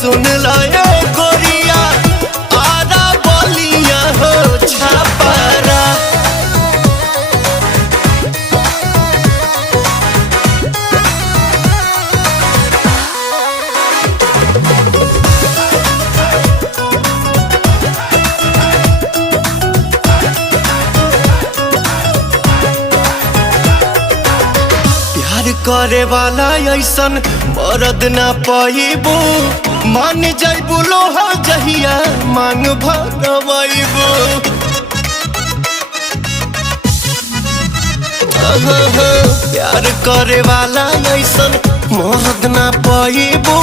सुन लाए गोरिया आरा बोलिया हो छापारा। प्यार करे वाला ऐसन मरद ना पाइबू, मान जाइबू लोहा जहिया मांग भरवाइबू। प्यार करे वाला ऐसन मरद ना पाइबू,